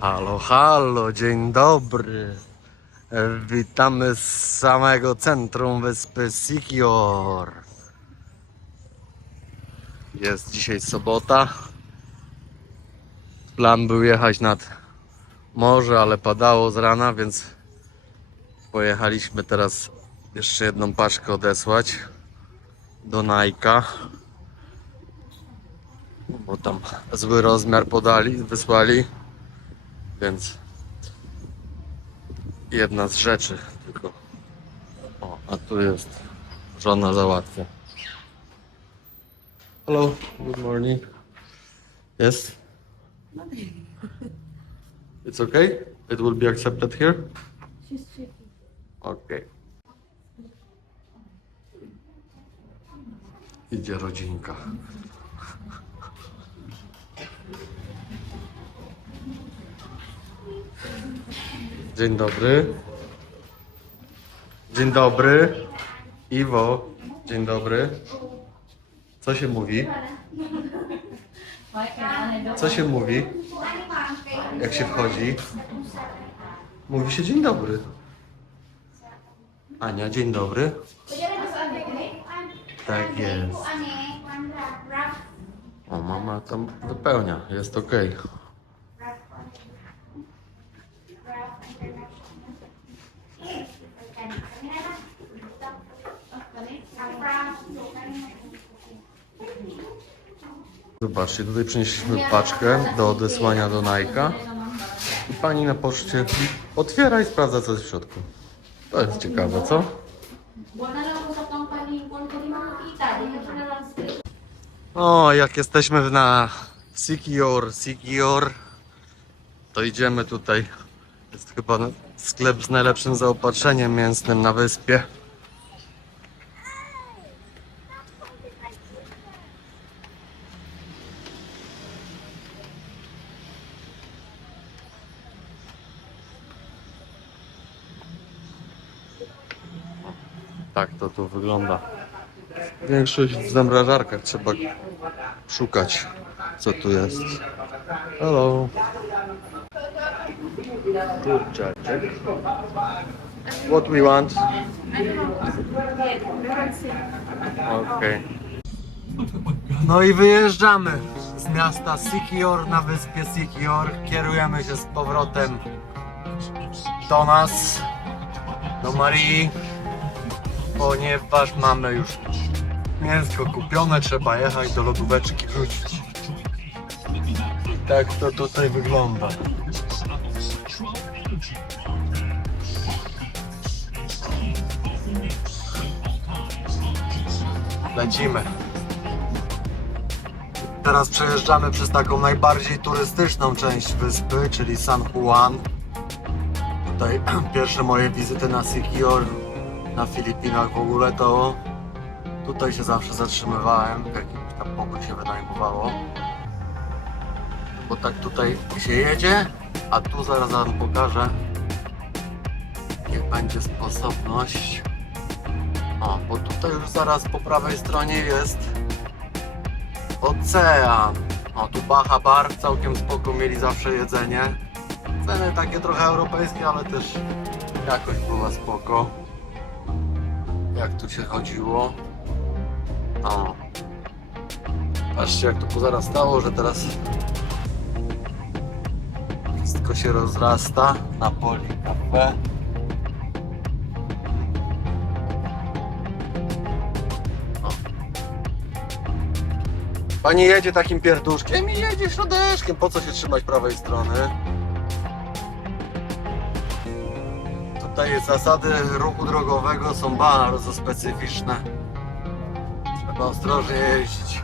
Halo, halo, dzień dobry. E, Witamy z samego centrum wyspy Sikior. Jest dzisiaj sobota. Plan był jechać nad morze, ale padało z rana, więc pojechaliśmy teraz jeszcze jedną paczkę odesłać do Najka. Bo tam zły rozmiar podali, wysłali. Więc jedna z rzeczy tylko. O, a tu jest żona załatwia. Hello, good morning. Yes? It's okay? It will be accepted here? She's checking. Okay. Idzie rodzinka. Dzień dobry. Dzień dobry. Iwo. Dzień dobry. Co się mówi? Co się mówi? Jak się wchodzi? Mówi się dzień dobry. Ania, dzień dobry. Tak jest. O, mama tam wypełnia. Jest ok. Zobaczcie, tutaj przynieśliśmy paczkę do odesłania do Nike'a. I pani na poczcie otwiera i sprawdza, co jest w środku. To jest ciekawe, co? O, jak jesteśmy na Sikior, Sikior, to idziemy tutaj. Jest chyba sklep z najlepszym zaopatrzeniem mięsnym na wyspie. Tak to tu wygląda. Większość w zamrażarkach trzeba szukać, co tu jest. Hello. Kurczaczek. What we want? Okej. No i wyjeżdżamy z miasta Sikior na wyspie Sikior. Kierujemy się z powrotem do nas, do Marii, ponieważ mamy już Mięsko kupione, trzeba jechać do lodóweczki wrzucić. Tak to tutaj wygląda. Lecimy. Teraz przejeżdżamy przez taką najbardziej turystyczną część wyspy, czyli San Juan. Tutaj pierwsze moje wizyty na Sikior, na Filipinach w ogóle to Tutaj się zawsze zatrzymywałem, w jakimś tam pokój się wynajmowało. Bo tak tutaj się jedzie, a tu zaraz wam pokażę. Niech będzie sposobność. O, bo tutaj już zaraz po prawej stronie jest ocean. O, tu Baha Bar, całkiem spoko, mieli zawsze jedzenie. Ceny takie trochę europejskie, ale też jakoś była spoko. Jak tu się chodziło. O. Patrzcie jak to pozarastało, że teraz wszystko się rozrasta na poli kafe. Pani jedzie takim pierduszkiem i jedzie środeczkiem. Po co się trzymać prawej strony? Tutaj zasady ruchu drogowego są bardzo specyficzne. Trzeba ostrożnie jeździć.